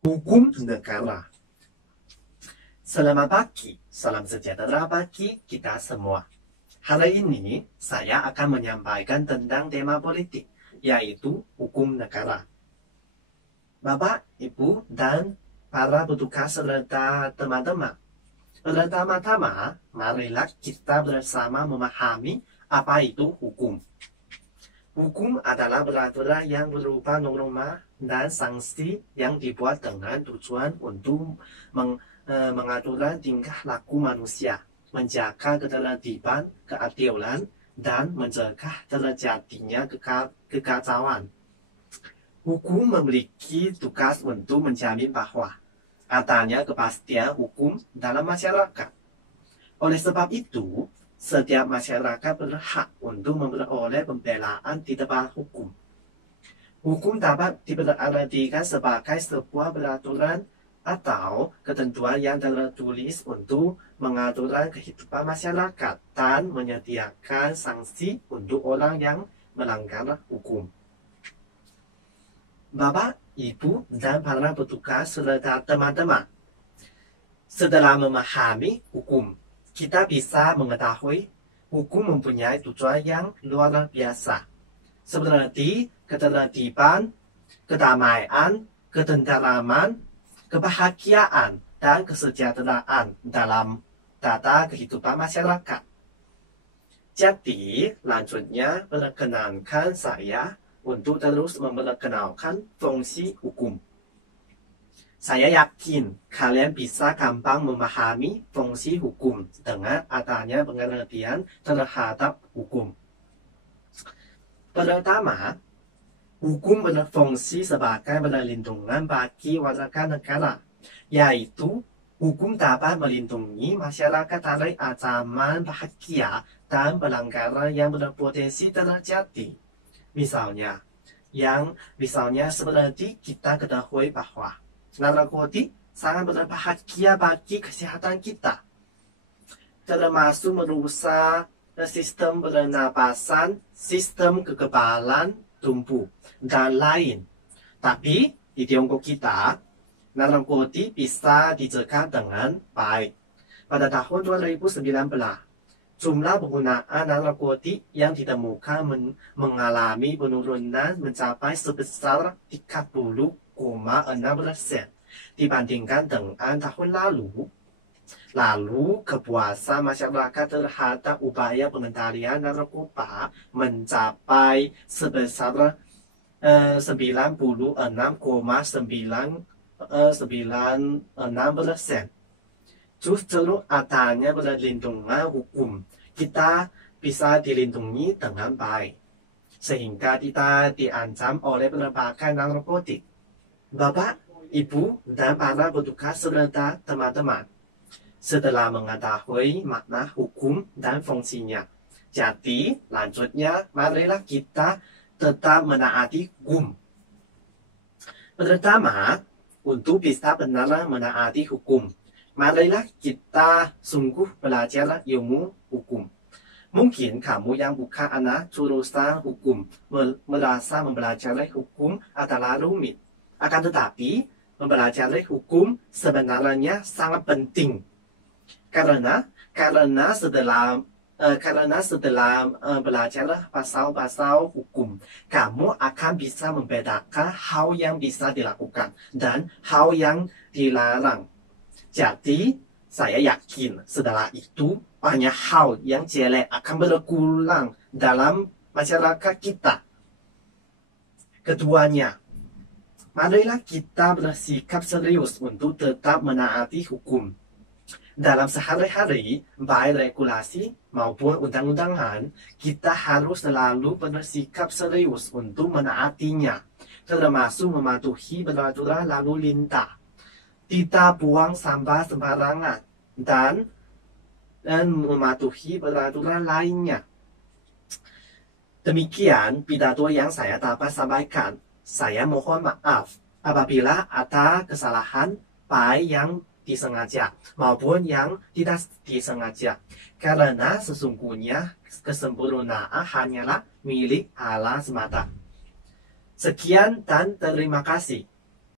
Hukum negara. Selamat pagi, salam sejahtera bagi kita semua. Hari ini saya akan menyampaikan tentang tema politik, yaitu hukum negara. Bapak, Ibu, dan para petugas serta teman-teman. Pertama-tama, marilah kita bersama memahami apa itu hukum. Hukum adalah peraturan yang berupa norma dan sanksi yang dibuat dengan tujuan untuk mengatur tingkah laku manusia, menjaga ketertiban, keadilan, dan mencegah terjadinya kekacauan. Hukum memiliki tugas untuk menjamin bahwa adanya kepastian hukum dalam masyarakat. Oleh sebab itu, setiap masyarakat berhak untuk memperoleh pembelaan di depan hukum. Hukum dapat diartikan sebagai sebuah peraturan atau ketentuan yang tertulis untuk mengatur kehidupan masyarakat dan menyediakan sanksi untuk orang yang melanggar hukum. Bapak, Ibu, dan para petugas serta teman-teman, setelah memahami hukum, kita bisa mengetahui hukum mempunyai tujuan yang luar biasa, seperti ketertiban, kedamaian, ketentraman, kebahagiaan, dan kesejahteraan dalam tata kehidupan masyarakat. Jadi, lanjutnya perkenankan saya untuk terus memperkenalkan fungsi hukum. Saya yakin kalian bisa gampang memahami fungsi hukum dengan adanya pengertian terhadap hukum. Pertama, hukum berfungsi sebagai perlindungan bagi warga negara, yaitu hukum dapat melindungi masyarakat dari ancaman bahaya dan pelanggaran yang berpotensi terjadi. Misalnya seperti kita ketahui bahwa narkotik sangat berbahaya bagi kesehatan kita, termasuk merusak sistem pernapasan, sistem kekebalan tubuh, dan lain. Tapi di Tiongkok kita, narkotik bisa dicegah dengan baik. Pada tahun 2019, jumlah penggunaan narkotik yang ditemukan mengalami penurunan mencapai sebesar 30,6% dibandingkan dengan tahun lalu. Lalu, kepuasan masyarakat terhadap upaya pengendalian narkoba mencapai sebesar 96,96%. Justru adanya perlindungan hukum, kita bisa dilindungi dengan baik, sehingga tidak diancam oleh berbagai narkotik. Bapak, Ibu, dan para petugas serta teman-teman, setelah mengetahui makna hukum dan fungsinya, jadi lanjutnya marilah kita tetap menaati hukum. Pertama, untuk bisa benar menaati hukum, marilah kita sungguh belajar ilmu hukum. Mungkin kamu yang bukan anak jurusan hukum merasa mempelajari hukum adalah rumit. Akan tetapi, mempelajari hukum sebenarnya sangat penting. Karena setelah belajar pasal-pasal hukum, kamu akan bisa membedakan hal yang bisa dilakukan dan hal yang dilarang. Jadi, saya yakin setelah itu banyak hal yang jelek akan berkurang dalam masyarakat kita. Keduanya, marilah kita bersikap serius untuk tetap menaati hukum. Dalam sehari-hari, baik regulasi maupun undang-undangan, kita harus selalu bersikap serius untuk menaatinya, termasuk mematuhi peraturan lalu lintas, tidak buang sampah sembarangan, dan mematuhi peraturan lainnya. Demikian pidato yang saya dapat sampaikan. Saya mohon maaf apabila ada kesalahan baik yang disengaja maupun yang tidak disengaja, karena sesungguhnya kesempurnaan hanyalah milik Allah semata. Sekian dan terima kasih.